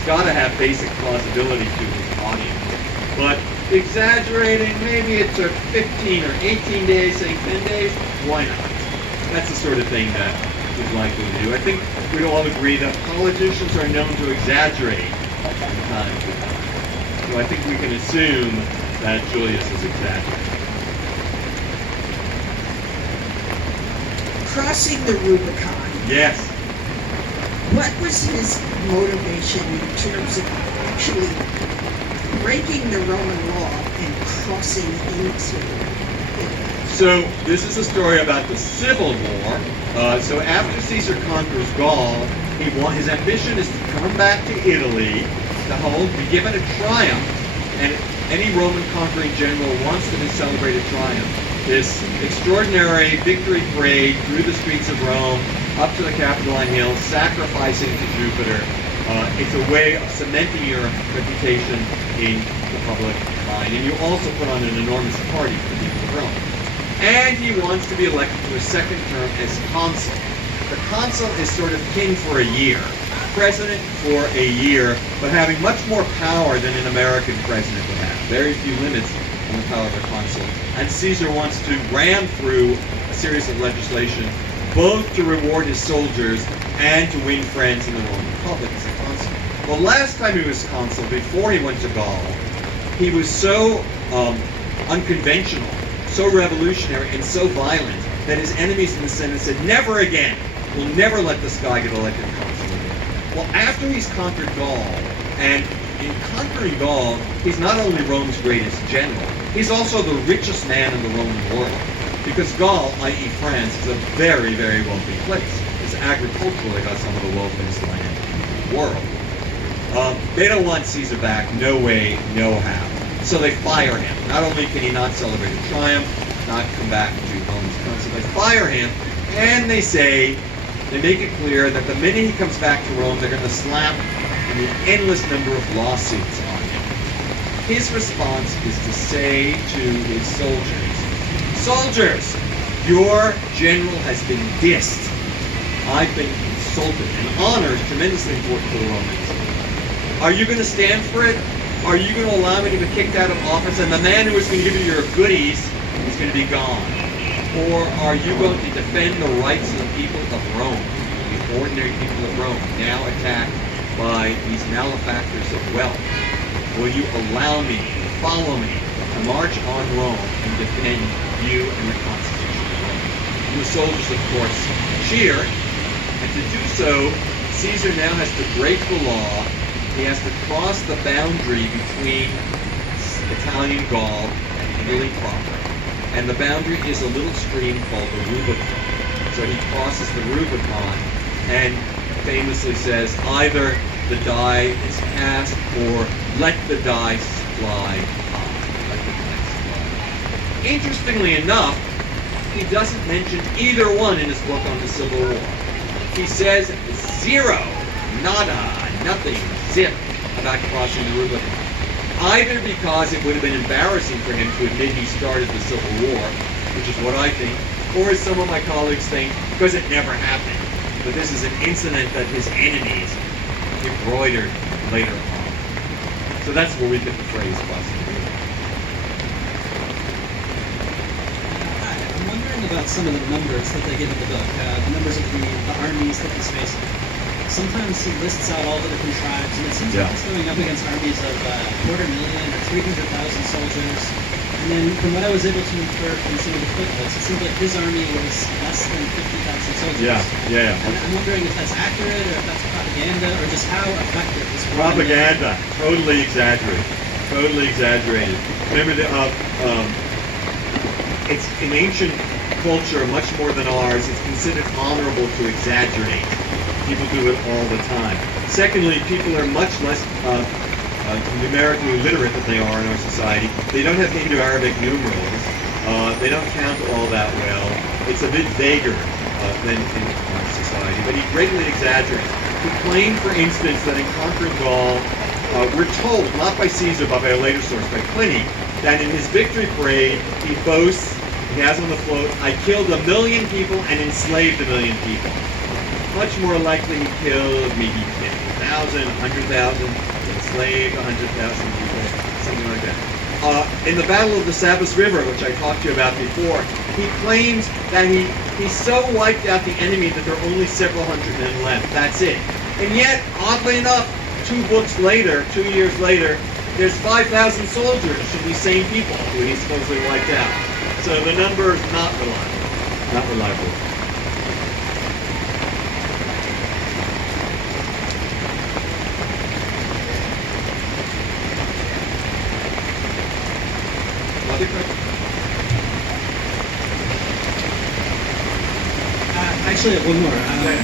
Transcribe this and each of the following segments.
it's got to have basic plausibility to his audience. But exaggerating, maybe it took 15 or 18 days, say 10 days, why not? That's the sort of thing that is likely to do. I think we'd all agree that politicians are known to exaggerate from time to time. So I think we can assume that Julius is exaggerating. Crossing the Rubicon. Yes. What was his motivation in terms of actually breaking the Roman law and crossing into Italy? So this is a story about the Civil War. So after Caesar conquers Gaul, his ambition is to come back to Italy, to be given a triumph, and any Roman conquering general wants to celebrate a triumph. This extraordinary victory parade through the streets of Rome, up to the Capitoline Hill, sacrificing to Jupiter. It's a way of cementing your reputation in the public mind. And you also put on an enormous party for the people of Rome. And he wants to be elected to a second term as consul. The consul is sort of king for a year, president for a year, but having much more power than an American president would have. Very few limits on the power of a consul. And Caesar wants to ram through a series of legislation, both to reward his soldiers and to win friends in the Roman public as a consul. The last time he was consul, before he went to Gaul, he was so unconventional, so revolutionary, and so violent that his enemies in the Senate said, never again, we'll never let this guy get elected consul again. Well, after he's conquered Gaul, and in conquering Gaul, he's not only Rome's greatest general, he's also the richest man in the Roman world. Because Gaul, i.e. France, is a very, very wealthy place. It's agriculturally got some of the wealthiest land in the world. They don't want Caesar back, no way, no how. So they fire him. Not only can he not celebrate a triumph, not come back to Rome as consul, they fire him, and they make it clear that the minute he comes back to Rome, they're going to slap an endless number of lawsuits on him. His response is to say to his soldiers, your general has been dissed. I've been insulted, and honor is tremendously important to the Romans. Are you going to stand for it? Are you going to allow me to be kicked out of office, and the man who is going to give you your goodies is going to be gone? Or are you going to defend the rights of the people of Rome, the ordinary people of Rome, now attacked by these malefactors of wealth? Will you allow me, follow me, to march on Rome and defend you and the Constitution of Rome? And the soldiers, of course, cheer, and to do so, Caesar now has to break the law. He has to cross the boundary between Italian Gaul and Italy proper. And the boundary is a little stream called the Rubicon. So he crosses the Rubicon and famously says, either the die is cast or let the dice fly high. Let the dice fly. Interestingly enough, he doesn't mention either one in his book on the Civil War. He says zero, nada, nothing, zip, about crossing the Rubicon. Either because it would have been embarrassing for him to admit he started the Civil War, which is what I think, or as some of my colleagues think, because it never happened. But this is an incident that his enemies embroidered later on. So that's where we get the phrase crossing the Rubicon. I'm wondering about some of the numbers that they give in the book, the numbers of the armies that he's facing. Sometimes he lists out all the different tribes, and it seems like he's going up against armies of 250,000 or 300,000 soldiers. And then from what I was able to infer from some of the footnotes, it seems like his army was less than 50,000 soldiers. Yeah. And I'm wondering if that's accurate, or if that's propaganda, or just how effective this was. Propaganda. Totally exaggerated. Remember, it's in ancient culture, much more than ours, it's considered honorable to exaggerate. People do it all the time. Secondly, people are much less numerically literate than they are in our society. They don't have Indo-Arabic numerals. They don't count all that well. It's a bit vaguer than in our society, but he greatly exaggerates. He claimed, for instance, that in conquering Gaul, we're told, not by Caesar, but by a later source, by Pliny, that in his victory parade, he boasts, he has on the float, I killed 1 million people and enslaved 1 million people. Much more likely he killed maybe 10,000 50,000, 100,000, enslaved 100,000 people, something like that. In the Battle of the Sabas River, which I talked to you about before, he claims that he so wiped out the enemy that there are only several hundred men left. That's it. And yet, oddly enough, 2 books later, 2 years later, there's 5,000 soldiers of these same people who he supposedly wiped out. So the number is not reliable. Not reliable. Other questions? Actually, I have one more. Okay.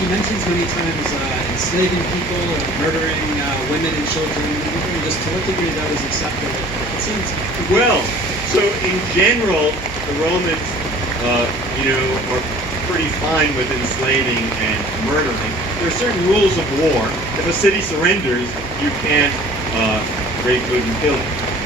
He mentions many times enslaving people and murdering women and children. I'm wondering just to what degree that was accepted. It seems. Well, so in general, the Romans, are pretty fine with enslaving and murdering. There are certain rules of war. If a city surrenders, you can't rape, loot, and kill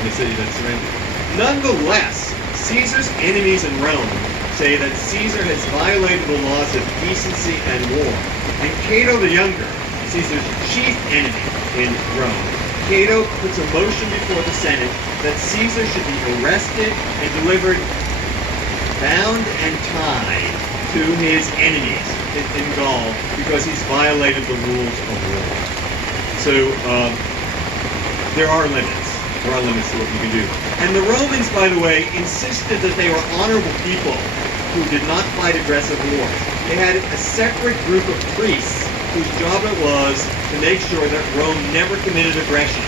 the city that surrendered. Nonetheless, Caesar's enemies in Rome say that Caesar has violated the laws of decency and war. And Cato the Younger, Caesar's chief enemy in Rome, Cato puts a motion before the Senate that Caesar should be arrested and delivered bound and tied to his enemies in Gaul because he's violated the rules of war. So there are limits. There are limits to what you can do. And the Romans, by the way, insisted that they were honorable people who did not fight aggressive wars. They had a separate group of priests whose job it was to make sure that Rome never committed aggression,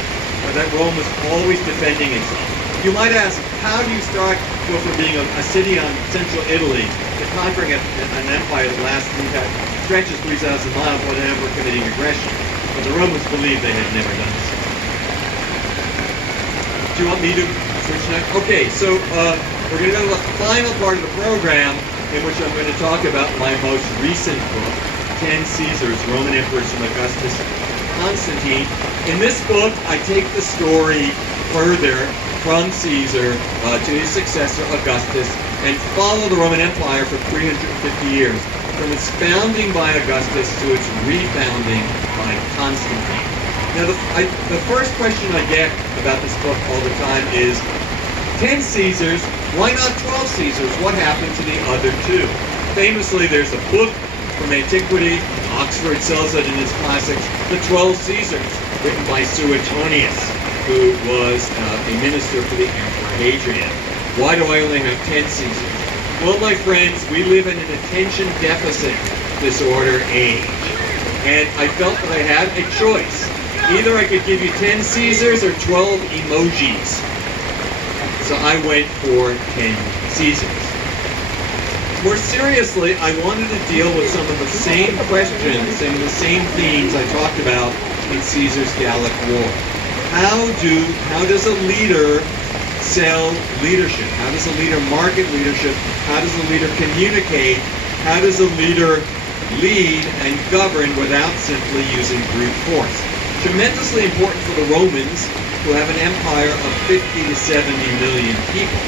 or that Rome was always defending itself. You might ask, how do you go from being a city on central Italy to conquering an empire that stretches 3,000 miles without ever committing aggression? But the Romans believed they had never done so. Do you want me to switch next? Okay, so we're going to go to the final part of the program in which I'm going to talk about my most recent book, 10 Caesars, Roman Emperors from Augustus to Constantine. In this book, I take the story further from Caesar to his successor, Augustus, and follow the Roman Empire for 350 years, from its founding by Augustus to its refounding by Constantine. Now, the first question I get about this book all the time is, 10 Caesars, why not 12 Caesars? What happened to the other 2? Famously, there's a book from antiquity, Oxford sells it in its classics, The 12 Caesars, written by Suetonius, who was a minister for the Emperor Hadrian. Why do I only have 10 Caesars? Well, my friends, we live in an attention deficit disorder age. And I felt that I had a choice. Either I could give you 10 Caesars or 12 emojis. So I went for 10 Caesars. More seriously, I wanted to deal with some of the same questions and the same themes I talked about in Caesar's Gallic War. How does a leader sell leadership? How does a leader market leadership? How does a leader communicate? How does a leader lead and govern without simply using brute force? Tremendously important for the Romans, who have an empire of 50 to 70 million people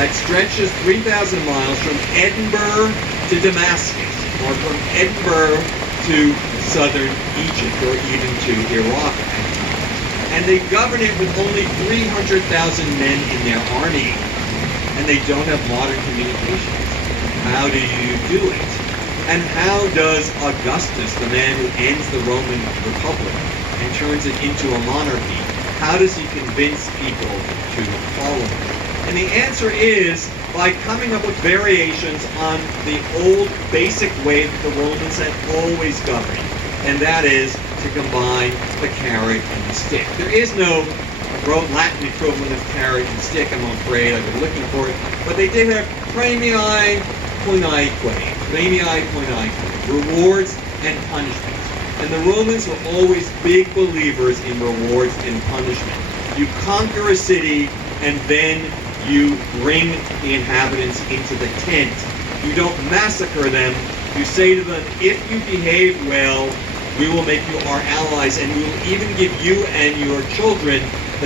that stretches 3,000 miles from Edinburgh to Damascus, or from Edinburgh to southern Egypt, or even to Iraq at times. And they govern it with only 300,000 men in their army, and they don't have modern communications. How do you do it? And how does Augustus, the man who ends the Roman Republic and turns it into a monarchy, how does he convince people to follow him? And the answer is by coming up with variations on the old basic way that the Romans had always governed, and that is to combine the carrot and the stick. There is no Latin equivalent of carrot and stick, I'm afraid. I've been looking for it. But they did have premii poenique, rewards and punishments. And the Romans were always big believers in rewards and punishment. You conquer a city, and then you bring the inhabitants into the tent. You don't massacre them. You say to them, if you behave well, we will make you our allies, and we will even give you and your children